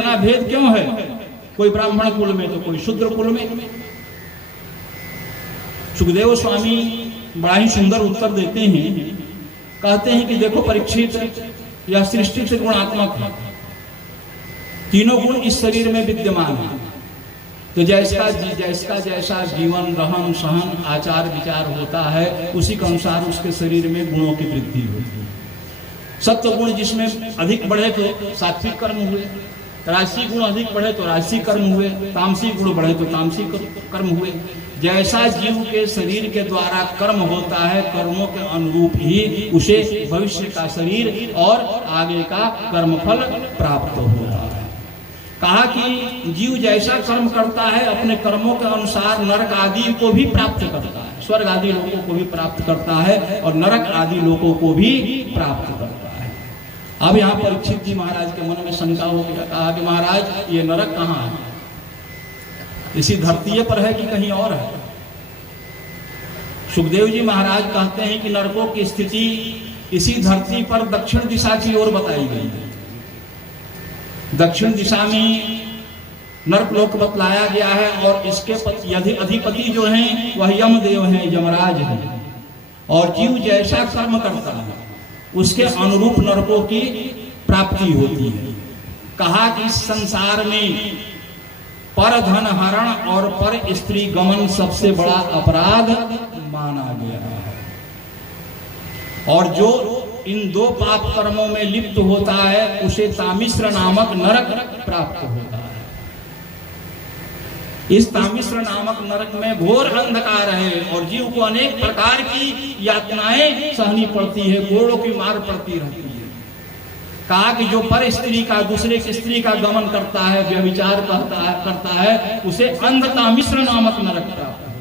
इतना भेद क्यों है? कोई ब्राह्मण कुल में तो कोई शूद्र कुल में। सुखदेव स्वामी बड़ा ही सुंदर उत्तर देते हैं, कहते हैं कि देखो परीक्षित, यह सृष्टि से गुणात्मक है, तीनों गुण इस शरीर में विद्यमान है। तो जैसा जैसा जीवन रहन सहन आचार विचार होता है उसी के अनुसार उसके शरीर में गुणों की वृद्धि होती है। सत्व गुण जिसमें अधिक बढ़े तो सात्विक कर्म हुए, राजसिक गुण अधिक बढ़े तो राजसिक कर्म हुए, तामसिक गुण बढ़े तो तामसिक कर्म हुए। जैसा जीव के शरीर के द्वारा कर्म होता है, कर्मों के अनुरूप ही उसे भविष्य का शरीर और आगे का कर्मफल प्राप्त होता है। कहा कि जीव जैसा कर्म करता है अपने कर्मों के अनुसार नरक आदि को भी प्राप्त करता है, स्वर्ग आदि लोगों को भी प्राप्त करता है और नरक आदि लोगों को भी प्राप्त करता है। अब यहाँ परीक्षित जी महाराज के मन में शंका हो गया, कहा कि महाराज ये नरक कहाँ है? इसी धरती पर है कि कहीं और है? सुखदेव जी महाराज कहते हैं कि नरकों की स्थिति इसी धरती पर दक्षिण दिशा की ओर बताई गई है। दक्षिण दिशा में नरकलोक बतलाया गया है और इसके अधिपति जो हैं वह यमदेव हैं, यमराज हैं। और जीव जैसा कर्म करता है उसके अनुरूप नरकों की प्राप्ति होती है। कहा कि इस संसार में पर धन हरण और पर स्त्री गमन सबसे बड़ा अपराध माना गया है। और जो इन दो पाप कर्मों में लिप्त होता है उसे तामिश्र नामक नरक प्राप्त होता है। इस तामिश्र नामक नरक में घोर अंधकार है और जीव को अनेक प्रकार की यातनाएं सहनी पड़ती है, कोड़ों की मार पड़ती रहती है। कहा कि जो पर स्त्री का दूसरे की स्त्री का गमन करता है, व्यभिचार करता है उसे अंध तामिश्र नामक नरक प्राप्त होता है।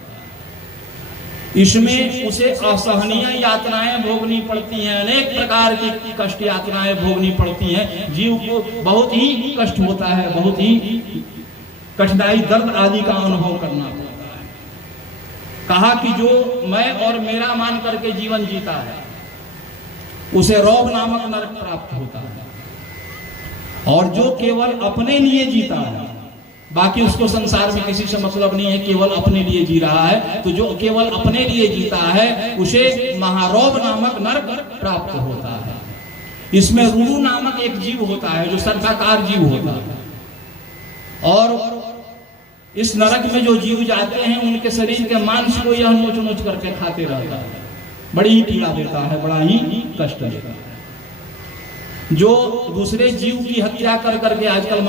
इसमें उसे असहनीय यातनाएं भोगनी पड़ती हैं, अनेक प्रकार की कष्ट यातनाएं भोगनी पड़ती हैं। जीव को बहुत ही कष्ट होता है, बहुत ही कठिनाई दर्द आदि का अनुभव करना पड़ता है। कहा कि जो मैं और मेरा मान करके जीवन जीता है उसे रौब नामक नरक प्राप्त होता है। और जो केवल अपने लिए जीता है, बाकी उसको संसार में किसी से मतलब नहीं है, केवल अपने लिए जी रहा है, तो जो केवल अपने लिए जीता है उसे महारौब नामक नरक प्राप्त होता है। इसमें रुरु नामक एक जीव होता है जो सर्पाकार जीव होता है। और इस नरक में जो जीव जाते हैं उनके शरीर के मांस को यह नोच नोच करके खाते रहता है, बड़ी ही पीड़ा देता है, बड़ा ही कष्ट देता है। जो दूसरे जीव की हत्या कर करके आजकल